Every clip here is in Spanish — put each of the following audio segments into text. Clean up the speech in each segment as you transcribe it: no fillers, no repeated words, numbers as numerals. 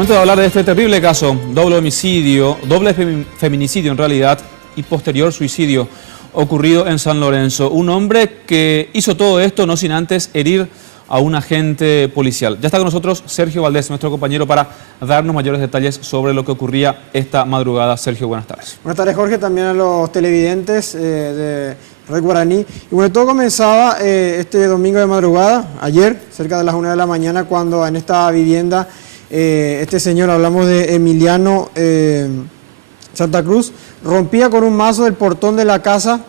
Momento de hablar de este terrible caso, doble homicidio, doble feminicidio en realidad y posterior suicidio ocurrido en San Lorenzo. Un hombre que hizo todo esto no sin antes herir a un agente policial. Ya está con nosotros Sergio Valdés, nuestro compañero, para darnos mayores detalles sobre lo que ocurría esta madrugada. Sergio, buenas tardes. Buenas tardes, Jorge, también a los televidentes de Red Guaraní. Y bueno, todo comenzaba este domingo de madrugada, ayer, cerca de las 1 de la mañana, cuando en esta vivienda este señor, hablamos de Emiliano Santa Cruz, rompía con un mazo el portón de la casa,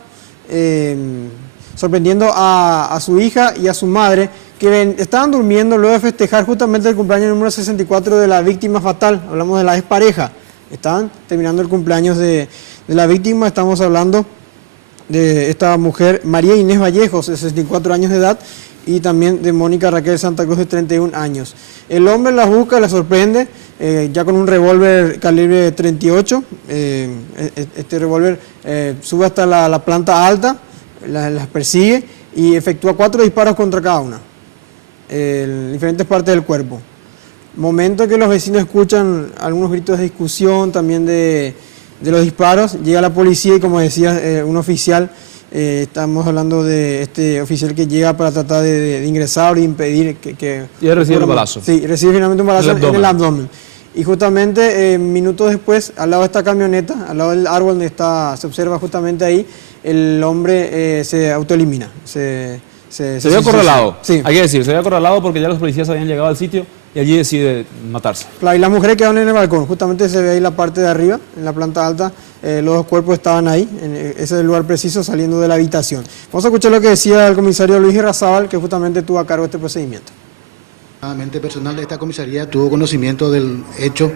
sorprendiendo a su hija y a su madre, que estaban durmiendo luego de festejar justamente el cumpleaños número 64 de la víctima fatal. Hablamos de la expareja. Estaban terminando el cumpleaños de la víctima. Estamos hablando de esta mujer, María Inés Vallejos, de 64 años de edad, y también de Mónica Raquel Santa Cruz, de 31 años. El hombre las busca, las sorprende, ya con un revólver calibre 38. Este revólver sube hasta la planta alta, las persigue y efectúa 4 disparos contra cada una, en diferentes partes del cuerpo. Momento que los vecinos escuchan algunos gritos de discusión, también de los disparos, llega la policía y, como decía un oficial, estamos hablando de este oficial que llega para tratar de ingresar y impedir que... Y él recibe el balazo. Sí, recibe finalmente un balazo en el abdomen. Y justamente minutos después, al lado de esta camioneta, al lado del árbol donde se observa justamente ahí, el hombre se autoelimina. Se vio acorralado, sí. Hay que decir, se vio acorralado porque ya los policías habían llegado al sitio y allí decide matarse. Claro, y las mujeres quedaron en el balcón, justamente se ve ahí la parte de arriba, en la planta alta, los dos cuerpos estaban ahí, ese es el lugar preciso, saliendo de la habitación. Vamos a escuchar lo que decía el comisario Luis Irrazábal, que justamente tuvo a cargo este procedimiento. Personal de esta comisaría tuvo conocimiento del hecho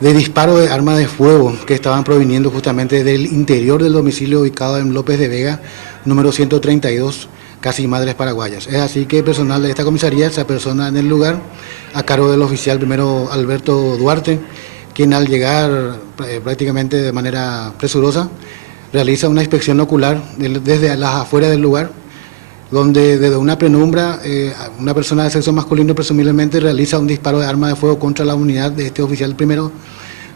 de disparo de armas de fuego que estaban proviniendo justamente del interior del domicilio ubicado en López de Vega, número 132, casi Madres Paraguayas. Es así que el personal de esta comisaría se apersona en el lugar a cargo del oficial primero Alberto Duarte, quien al llegar prácticamente de manera presurosa realiza una inspección ocular desde las afueras del lugar, donde desde una penumbra una persona de sexo masculino presumiblemente realiza un disparo de arma de fuego contra la unidad de este oficial primero,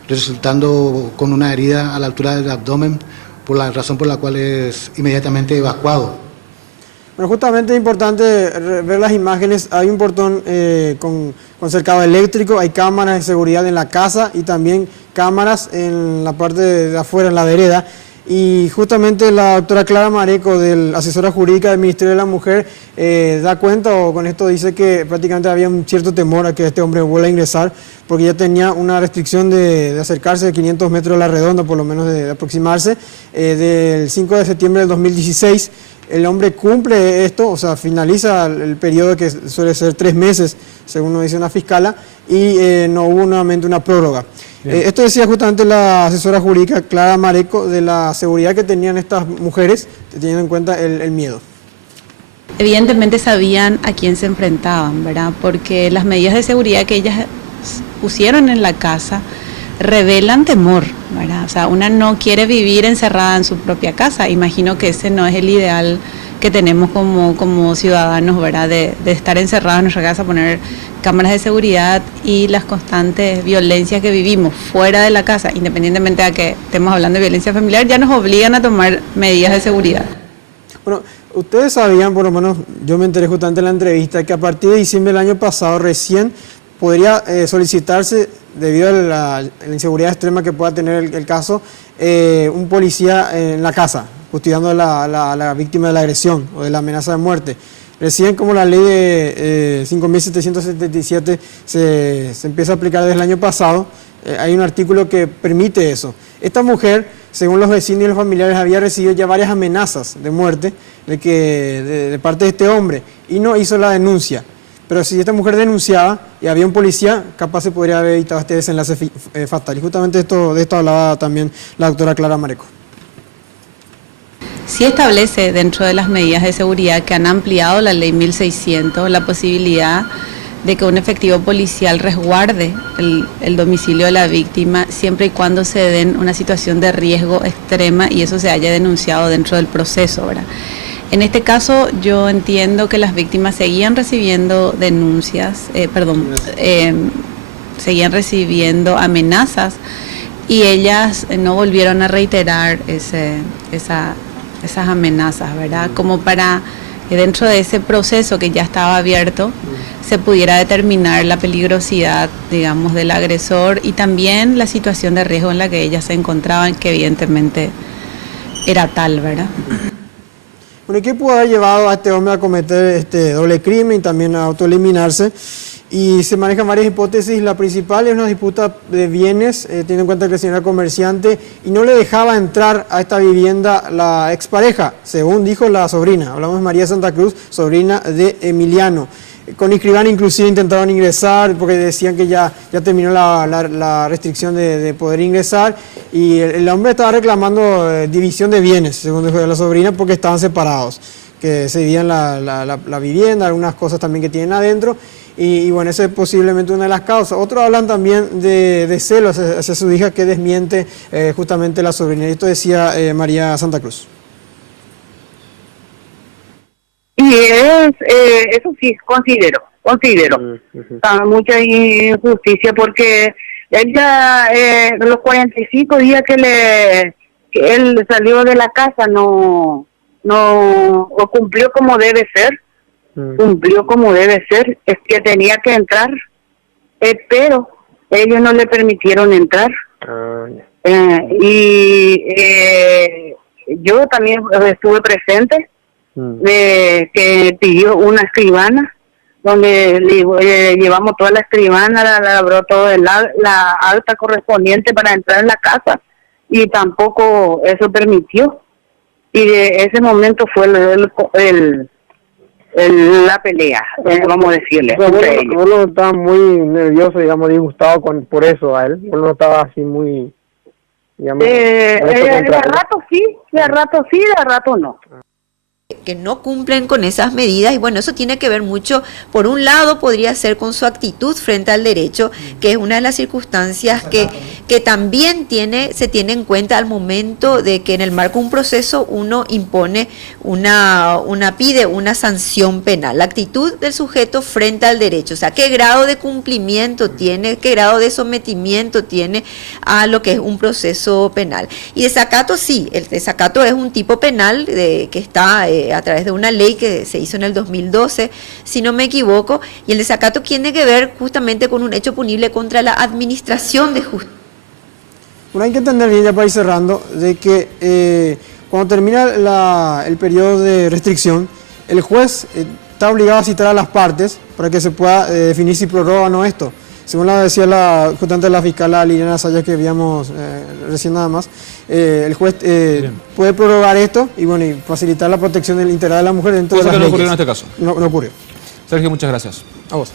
resultando con una herida a la altura del abdomen, por la razón por la cual es inmediatamente evacuado. Bueno, justamente es importante ver las imágenes. Hay un portón con cercado eléctrico, hay cámaras de seguridad en la casa y también cámaras en la parte de afuera, en la vereda. Y justamente la doctora Clara Mareco, asesora jurídica del Ministerio de la Mujer, da cuenta, o con esto dice que prácticamente había un cierto temor a que este hombre vuelva a ingresar, porque ya tenía una restricción de acercarse de 500 metros a la redonda, por lo menos de aproximarse, del 5 de septiembre del 2016. El hombre cumple esto, o sea, finaliza el periodo que suele ser 3 meses, según nos dice una fiscala, y no hubo nuevamente una prórroga. Esto decía justamente la asesora jurídica Clara Mareco, de la seguridad que tenían estas mujeres, teniendo en cuenta el miedo. Evidentemente sabían a quién se enfrentaban, ¿verdad? Porque las medidas de seguridad que ellas pusieron en la casa revelan temor, ¿verdad? O sea, una no quiere vivir encerrada en su propia casa. Imagino que ese no es el ideal que tenemos como ciudadanos, ¿verdad? De estar encerrados en nuestra casa, poner cámaras de seguridad, y las constantes violencias que vivimos fuera de la casa, independientemente de que estemos hablando de violencia familiar, ya nos obligan a tomar medidas de seguridad. Bueno, ustedes sabían, por lo menos yo me enteré justamente en la entrevista, que a partir de diciembre del año pasado recién podría solicitarse, debido a la inseguridad extrema que pueda tener el caso, un policía en la casa, custodiando a la víctima de la agresión o de la amenaza de muerte. Recién, como la ley de 5.777 se empieza a aplicar desde el año pasado, hay un artículo que permite eso. Esta mujer, según los vecinos y los familiares, había recibido ya varias amenazas de muerte de parte de este hombre y no hizo la denuncia. Pero si esta mujer denunciaba y había un policía, capaz se podría haber evitado este desenlace fatal. Y justamente de esto hablaba también la doctora Clara Mareco. Sí establece dentro de las medidas de seguridad que han ampliado la ley 1600 la posibilidad de que un efectivo policial resguarde el domicilio de la víctima siempre y cuando se den una situación de riesgo extrema y eso se haya denunciado dentro del proceso, ¿verdad? En este caso yo entiendo que las víctimas seguían recibiendo denuncias, seguían recibiendo amenazas y ellas no volvieron a reiterar esas amenazas, ¿verdad? Como para que dentro de ese proceso que ya estaba abierto se pudiera determinar la peligrosidad, digamos, del agresor y también la situación de riesgo en la que ellas se encontraban, que evidentemente era tal, ¿verdad? Bueno, ¿qué pudo haber llevado a este hombre a cometer este doble crimen y también a autoeliminarse? Y se manejan varias hipótesis. La principal es una disputa de bienes, teniendo en cuenta que el señor era comerciante y no le dejaba entrar a esta vivienda la expareja, según dijo la sobrina. Hablamos de María Santa Cruz, sobrina de Emiliano. Con Escribano inclusive intentaron ingresar porque decían que ya terminó la restricción de poder ingresar y el hombre estaba reclamando división de bienes, según dijo la sobrina, porque estaban separados, que se dividían la vivienda, algunas cosas también que tienen adentro. Y bueno, esa es posiblemente una de las causas. Otros hablan también de celos hacia su hija que desmiente justamente la sobrina. Esto decía María Santa Cruz. Y eso sí, considero. Mucha injusticia porque él ya, los 45 días que él salió de la casa no cumplió como debe ser. Cumplió como debe ser, es que tenía que entrar, pero ellos no le permitieron entrar. Yo también estuve presente, que pidió una escribana, donde le llevamos toda la escribana, la labró todo la alta correspondiente para entrar en la casa, y tampoco eso permitió. Y de ese momento fue la pelea, vamos a decirle. Uno estaba muy nervioso, digamos, disgustado por eso a él. Uno estaba así muy, digamos... de rato sí, de rato no. Que no cumplen con esas medidas y bueno, eso tiene que ver mucho, por un lado podría ser con su actitud frente al derecho, que es una de las circunstancias que también se tiene en cuenta al momento de que en el marco de un proceso uno impone pide una sanción penal, la actitud del sujeto frente al derecho, o sea, qué grado de cumplimiento tiene, qué grado de sometimiento tiene a lo que es un proceso penal. Y desacato sí, el desacato es un tipo penal que está a través de una ley que se hizo en el 2012, si no me equivoco, y el desacato tiene que ver justamente con un hecho punible contra la administración de justicia. Bueno, hay que entender bien, ya para ir cerrando, de que cuando termina el periodo de restricción, el juez está obligado a citar a las partes para que se pueda definir si prorroga o no esto. Según la decía justamente la fiscal Liliana Sayas que veíamos recién nada más, el juez puede prorrogar esto y bueno, y facilitar la protección del interés de la mujer dentro de las leyes. ¿No ocurrió en este caso? No ocurrió. Sergio, muchas gracias. A vos.